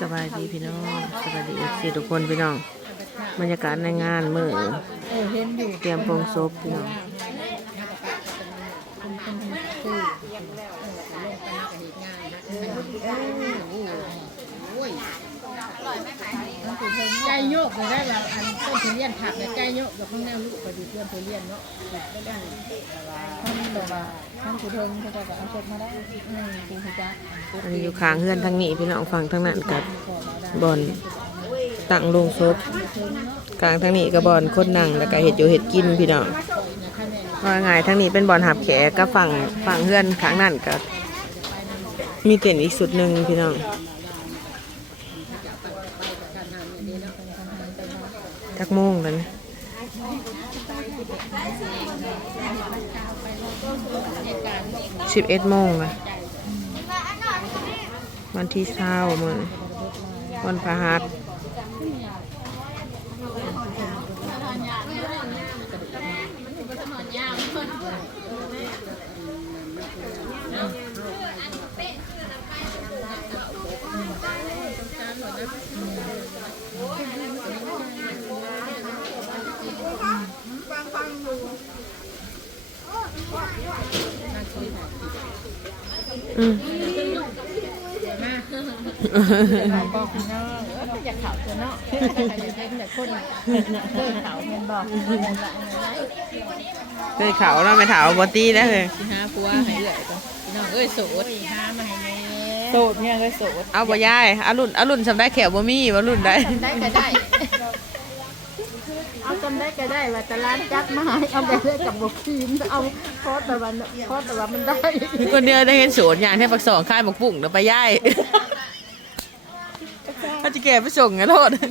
สบายดีพี่น้องสบายดีเอฟซีทุกคนพี่น้องบรรยากาศในงานมือเอเห็นอยู่เตรียมโปรงศพพี่น้อง ใจโยกเลยได้แล้วอันต้นทุเรียนผักเนี่ยใจโยกกับข้างหน้าลูกไปดูเพื่อนทุเรียนเนาะก็ได้ท่านแบบว่าท่านผู้เทิงเขาก็เอาศพมาได้อืมจริงจ้ะอันนี้อยู่ข้างเฮือนทางนี้พี่น้องฝั่งทางนั้นกับบอนตั้งโรงศพกลางทางนี้กับบอนคนนั่งแล้วก็เห็ดอยู่เห็ดกินพี่น้องว่าไงทางนี้เป็นบอนหับแขกก็ฝั่งฝั่งเฮือนข้างนั้นก็มีเต็นท์อีกสุดหนึ่งพี่น้อง จักโมงแล้วนะสิบเอ็ดโมงอะวันที่เช้ามือวันพฤหัส บอกพี่น้องเอออยากเขาตัวเนาะอยากเห็นแต่คนเคยเขาเห็นบอกเคยเขาเราไม่ถามบอตี้แล้วเลยห้าผัวให้เอื่อยตัวพี่น้องเอ้ยโสดหามาให้แม่โสดเนี่ยก็โสดเอาบ่ยายอารุ่นอารุ่นสำได้แขวบ่มีว่ารุ่นได้ได้ก็ได้เอาจำได้ก็ได้ว่าแต่ร้านจัดมาให้เอาไปเลือกกับบกทีมเอาคอสแต่วันคอสแต่ว่ามันได้คนเดียวได้เห็นสวนอย่างที่ปักสองค่ายหมกปุ่งเดี๋ยวไปย่าย เขาจะแก่ไปส่งไงโทษเ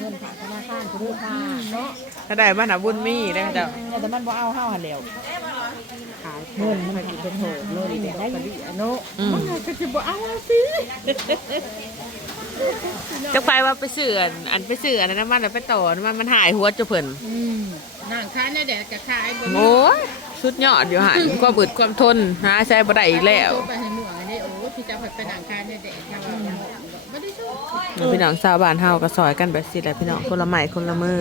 งินฝากธนาคารคือลูกค้าเนาะถ้าได้บ้านหาบุญมีได้เจ้าแต่มันบ่เอาเฮาหันแล้วขายเงินมันสิเป็นโหดเลยเดี๋ยวได้ดีอะเนาะมันก็สิบ่เอาสิจะไปว่าไปเสื่อนอันไปเสื่อนอันนั้นมันแล้วไปต่อมันมันหายหัวจะเพิ่นอืมนางค้าเนี่ยแดดก็ขายบ่โอ้ยสุดยอดอยู่หันความอึดความทนหาใช้บ่ได้อีกแล้วไปให้หมู่ อันนี้โอ้ที่จะไปนางค้าเนี่ยแดดค่ะว่าบ่ได้ชอบพี่น้องชาวบ้านเฮาก็ซอยกันแบบสิแหละพี่น้องคนละไม้คนละมือ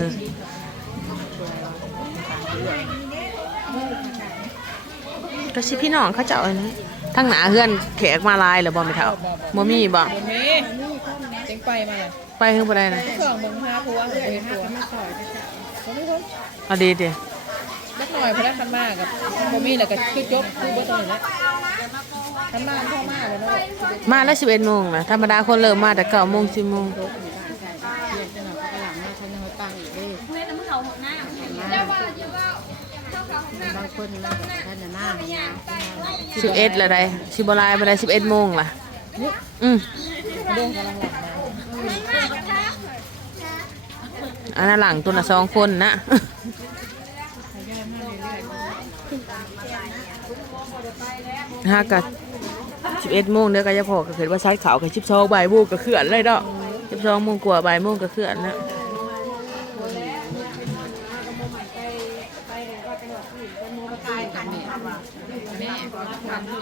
ก็สิพี่น้องเขาเจ้าอันนี้ทั้งหนาเฮือนแขกมาลายหรือบ่ไม่เท่าบ่มีบ่บ่มีจังไปมาเลยไปคือบ่ได้นะเครื่องเบิ่งหาผัวเห็นผัวมาซอยจ้ะบ่มีคนเอาดีดิจักหน่อยพนักคันมากกับบ่มีแล้วก็คือจบคือบ่ต้องแล้ว มากพ่อมาเลยเนาะมาแล้ว11โมงนะธรรมดาคนเริ่มมาแต่9โมง10โมงเรียกจังหวะข้างหลังมาคันยังตั้งอีกเด้แม่น้ำเขาหกหน้าบางคนมันก็ท่านน่ะหน้าหา11แล้วไดสิบ่ลายบ่ได้11โมงล่ะอืมอันนั้นหลังตัวน่ะสองคนนะ ห้ากับสิบเอ็ดโมงเด้อกายพอก็เห็นว่าใช้ขาวกับชิบสองใบโมงก็เขื่อนเลยเนาะชิบซองโมงกว่าใบโมงก็เขื่อนนะเอาอะ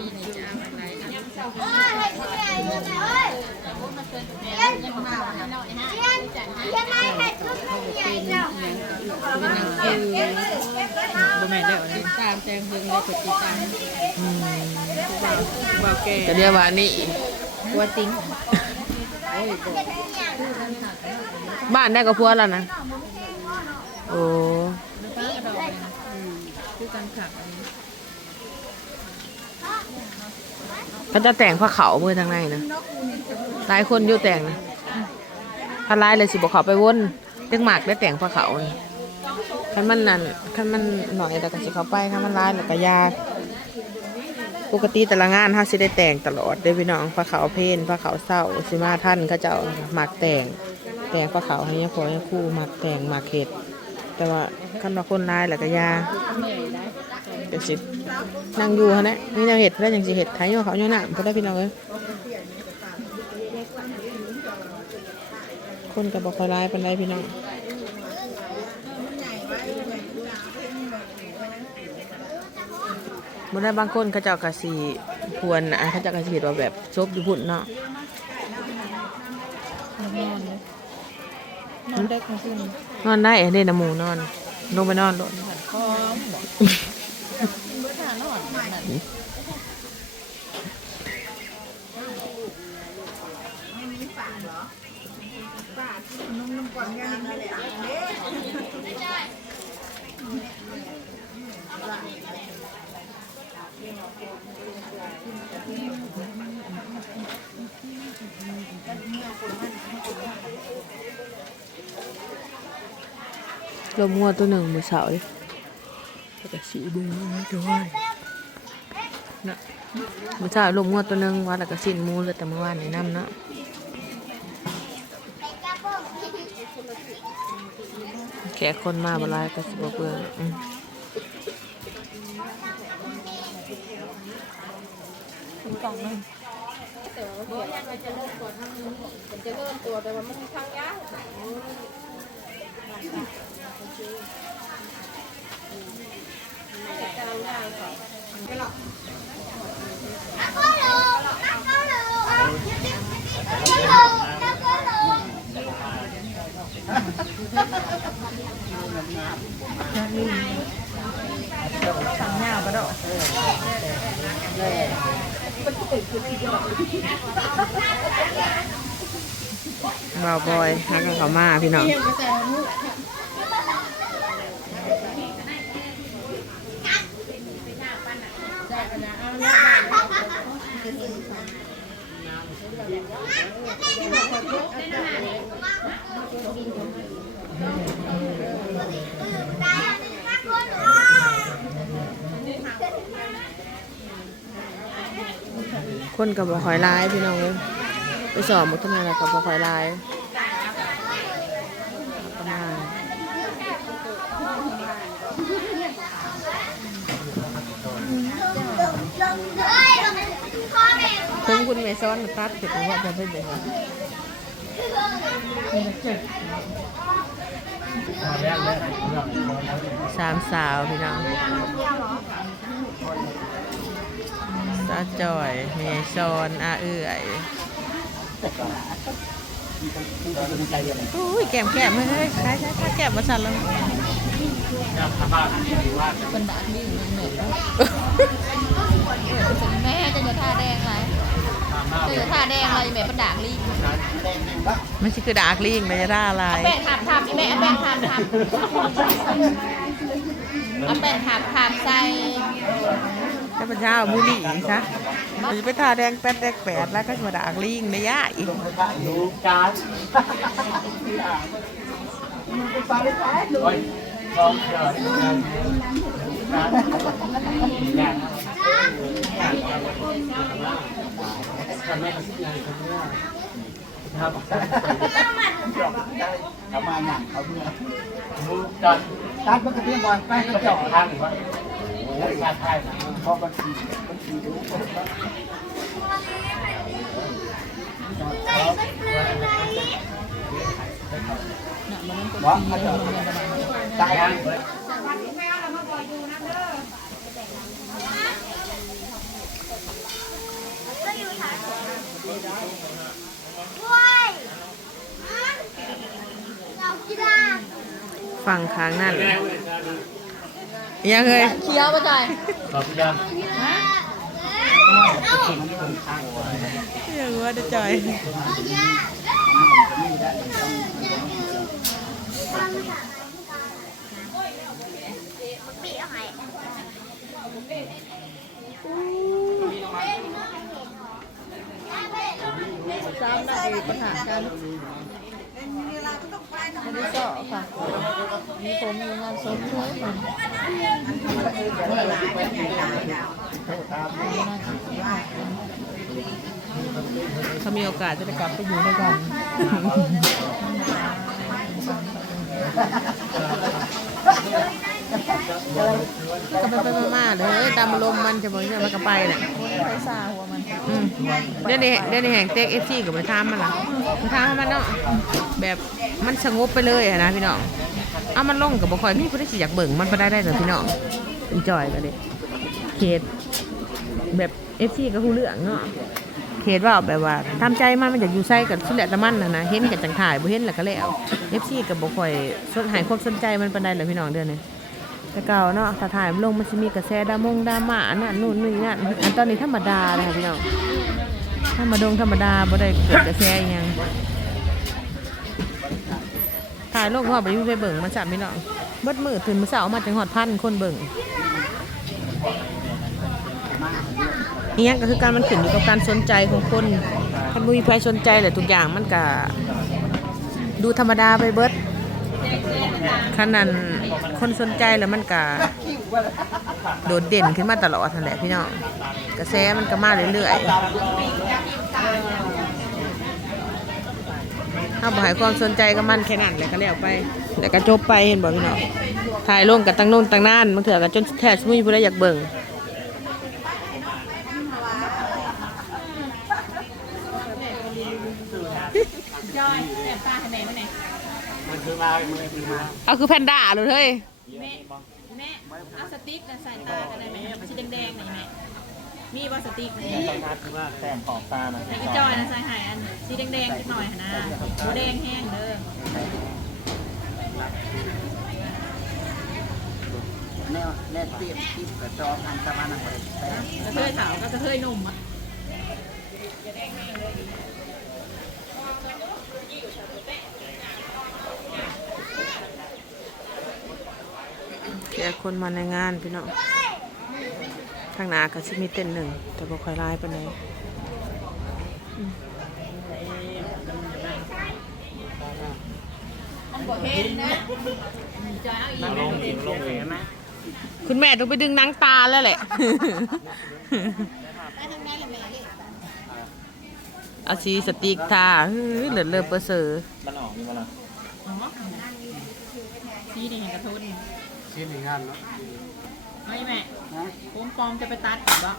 ไร บ่แม่นได้อันนี้ตามแจงเพิ่งเลยกดติดตามอืมก็เรียกว่านี่ตัวติงบ้านได้กับพัวแล้วนะโอ้ก็จะแต่งผ้าขาวมือทางในนะหลายคนอยู่แต่งนะถ้าลายเลยสิบอกเขาไปวนเรื่องหมากได้แต่งผ้าขาวนี่ คันมันนั่นคันมันหน่อยแต่ก็สิเขาไปคันมันลายแล้วก็ยากปกติแต่ละงานเขาสิได้แต่งตลอดเด้อพี่น้องผ้าขาเพนผ้าขาเศร้าสิมาท่านเขาจ้าหมากแต่ง แต่งผ้าขาให้ยาพอยาคู่หมากแต่งหมากเห็ดแต่ว่าคันว่าคนลายแล้วก็ยาก็สินั่งอยู่ฮะนะนี่ยังเห็ดเพื่อนยังสิเห็ดไทยขอยู่เขาอยู่หนามก็ได้พี่น้องเอ้ยคนกับบอกคอยลายเป็นไรพี่น้อง บ่ได้บางคนเขาเจ้ากะสีควรอะเขาจะกระสิว่าแบบซบอยู่พุ่นเนาะนอนเลยนอนได้ทั้งคืนนอนได้เด้นะหมูนอนลงไปนอนโลดหันคอมบอกเมื่อทานนอนนั่นล มงัวตัวหนึ่งมือเสาเลยแล้วก็สีบูด้วยนะมือเสาลมงัวตัวหนึ่งวันแล้วก็สินมูเลยแต่เมื่อวานในน้ำเนาะแขกคนมาบลายก็สิบเบื่ออืมกล่องนึงแต่ว่าเดี๋ยวมันจะเริ่มตัวทั้งนี้มันจะเริ่มตัวแต่ว่ามันทางยาวจำได้ค่ะ สั่งเงาก็ได้บ่าวบอยหากันเขามาพี่น้อง เที่ยงก็แต่ลูกจะนะเอาเนี่ย คนกับบ่คอยลายพี่น้องเอ้ยไปสอบหมดทุกงานแล้วกับบ่คอยลายประมาณ ผมคุณแม่ซ้อนตัดเก็บไว้ว่าจะเป็นยังไงสามสาวพี่น้องสาจอยเมซอนอาเอื่อยอุ้ยแก้มแก้มเฮ้ยใช่ใช่ใช่แก้มมาสั่นแล้วเป็นด่าที่อยู่เหนือแม่จะจะท่าแดงอะไร จะจะท่าแดงอะไรแม่เป็นด่างลิงไม่ใช่คือดาร์กลิงเลยจะได้อะไร แป้งทำทำอีแม่แป้งทำทำเอาแป้งทำทำใส่ข้าพเจ้าบุหรี่ซะมันจะไปทาแดงแป๊ดแดงแปดแล้วก็จะมาดาร์กลิงในย่าอีกดูการ โอ้ยลอะการทำมาสิงเขาเนี่ยทำเขามาหนังเขาเมื่อดูการตัดมันก็เพียงบอลไปก็ก็จาะเจาะทางหรือว่าโอ้ยชาติไทยนะพอบัญชีบัญชีรู้น่ะมันว่าปีเขาแล้จะวมันตายยัง ฝั่งค้างนั่นยังเลยเคี้ยวป่ะจอยขอบคุณยังยังว่าจะจอย ซ้ำนะเอกปัญหากันไม่ได้เจาะค่ะ มีผมมีงานสมช่วยค่ะเขามีโอกาสจะได้กลับไปอยู่ด้วยกัน ก็ไปไปมาๆ เลยตามอารมณ์มันจะบอกเนี่ยมันก็ไปน่ะไฟซาหัวมันอืมเดี๋ยวนี้เดี๋ยวนี้แห่งเต็กเอฟซีกับมาทำมันล่ะมาทำมันเนาะแบบมันสงบไปเลยอะนะพี่น้องเอามันลงกับบ่คอยมีผู้ใดสิอยากเบิ่งมันบ่ได้ได้เหรอพี่น้องเป็นจอยกันเลยเขตแบบ FC ก็ฮู้เรื่องเนาะเขตว่าแบบว่าทำใจมันมันอยากอยู่ไสกับสุดแหละแต่มันน่ะนะเห็นกับจังถ่ายบ่เห็นแล้วก็แล้ว FC ก็บ่ค่อยสนให้ความสนใจมันปานใดแหละพี่น้องเด้อนี่ แต่เก่าเนาะถ้าถ่ายลงมันสิมีกระแสดามงดาม่าอันนั่นนู่นนี่นั่นอันตอนนี้ธรรมดาเลยค่ะพี่น้องธรรมดงธรรมดาบ่ได้เกิดกระแสอีหยังถ่ายลงเพราะว่าบ่ได้มีไปเบิ่งมันซ้ํพี่น้องเบิดมือตื่นมื้อเช้ามาจังฮอดพันคนเบิ่งนี่ยังก็คือการมันขึ้นอยู่กับการสนใจของคนคันบุมีใครสนใจแหละทุกอย่างมันก็ดูธรรมดาไปเบิด ขันนั้นคนสนใจแล้วมันก็โดดเด่นขึ้นมาตลอดนั่นแหละพี่น้องกระแสมันก็มาเรื่อยๆถ้าบ่ายความสนใจก็มันแค่นั้นแหละก็แล้วไปแต่ก็จบไปเห็นบ่พี่น้องถ่ายลงกับตั้งโน่นตั้งนั่นบางเถื่อก็จนแทบไม่มีผู้ใดอยากเบิ่ง จอยแซ่บตาให้แม่มาไหน มัน คือมามันคือมาเอาคือแพนด้าเลยเฮ้ยแม่แม่เอาสติ๊กกันใส่ตากันได้ไหมมันสีแดงๆหน่อยแม่มีบ่สติ๊กไหมต้องมาคือว่าแต่งขอบตาหน่อยไอ้จอยนะใส่หายอันสีแดงๆนิดหน่อยหั่นนะโบแดงแห้งเด้อแน่แน่เตรียมคิดกับจอพันตะวันอะไรแต่กระเทยขาวกับกระเทยหนุ่มอะ แค่คนมาในงานพี่น้องข้างหน้าก็สิมีเต้นหนึ่ง แต่บ่ค่อยร้ายปานใดมันบ่เห็นนะจอยเอาอีกลงอีกลงอีกนะคุณแม่ต้องไปดึงหนังตาแล้วแหละเอาสีสติกทาเฮ้ยเหลือเลือเปอร์เซอร์มันออกนี่มาละอ๋อสีนี่เห็นกระทุน ชิ้นหนึ่งงานเนาะไม่แม่นะโคมปลอมจะไปตัดอีกบ่